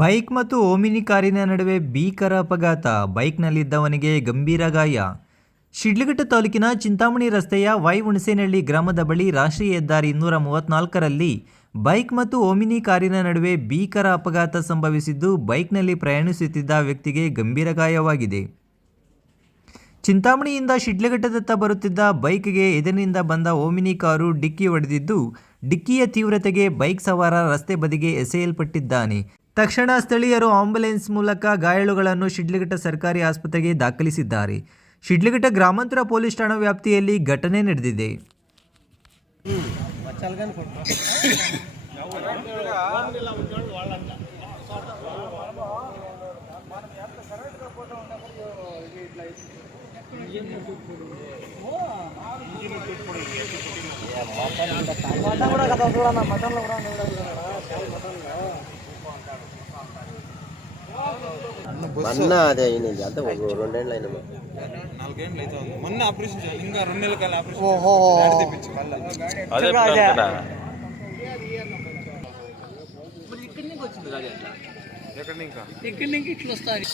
Bike ಮತ್ತು Omni ಕಾರಿನ ನಡುವೆ ಭೀಕರ ಅಪಘಾತ. ಬೈಕ್ನಲ್ಲಿದ್ದವನಿಗೆ ಗಂಭೀರ ಗಾಯ. ಶಿಡ್ಲಘಟ್ಟ ತಾಲೂಕಿನ ಚಿಂತಾಮಣಿ ರಸ್ತೆಯ ವೈ ಹುಣಸೇನಹಳ್ಳಿ ಗ್ರಾಮದ ಬಳಿ ರಾಷ್ಟ್ರೀಯ ಹೆದ್ದಾರಿ 234ರಲ್ಲಿ ಬೈಕ್ ಮತ್ತು ಓಮಿನಿ ಕಾರಿನ ನಡುವೆ ಭೀಕರ ಅಪಘಾತ ಸಂಭವಿಸಿದ್ದು, ಬೈಕ್ನಲ್ಲಿ ಪ್ರಯಾಣಿಸುತ್ತಿದ್ದ ವ್ಯಕ್ತಿಗೆ ಗಂಭೀರ ಗಾಯವಾಗಿದೆ. ಚಿಂತಾಮಣಿಯಿಂದ ಶಿಡ್ಲಘಟ್ಟದತ್ತ ಬರುತ್ತಿದ್ದ ಬೈಕ್ಗೆ ಎದುರಿನಿಂದ ಬಂದ ಓಮಿನಿ ಕಾರು ಡಿಕ್ಕಿ ಹೊಡೆದಿದ್ದು, ಡಿಕ್ಕಿಯ ತೀವ್ರತೆಗೆ ಬೈಕ್ ಸವಾರ ರಸ್ತೆ ಬದಿಗೆ ಎಸೆಯಲ್ಪಟ್ಟಿದ್ದಾನೆ. ತಕ್ಷಣ ಸ್ಥಳೀಯರು ಆಂಬ್ಯುಲೆನ್ಸ್ ಮೂಲಕ ಗಾಯಾಳುಗಳನ್ನು ಶಿಡ್ಲಘಟ್ಟ ಸರ್ಕಾರಿ ಆಸ್ಪತ್ರೆಗೆ ದಾಖಲಿಸಿದ್ದಾರೆ. ಶಿಡ್ಲಘಟ್ಟ ಗ್ರಾಮಾಂತರ ಪೊಲೀಸ್ ಠಾಣಾ ವ್ಯಾಪ್ತಿಯಲ್ಲಿ ಘಟನೆ ನಡೆದಿದೆ. మొన్న అదే అయినది అంత రెండేళ్ళు అయినా నాలుగేళ్ళు అవుతుంది. మొన్న ఆపరేషన్ చేయాలి, ఇంకా 2 నెలల కాలం ఆపరేషన్ తెప్పించి మళ్ళీ ఎక్కడి నుంచి ఇంకా ఇట్లా వస్తుంది.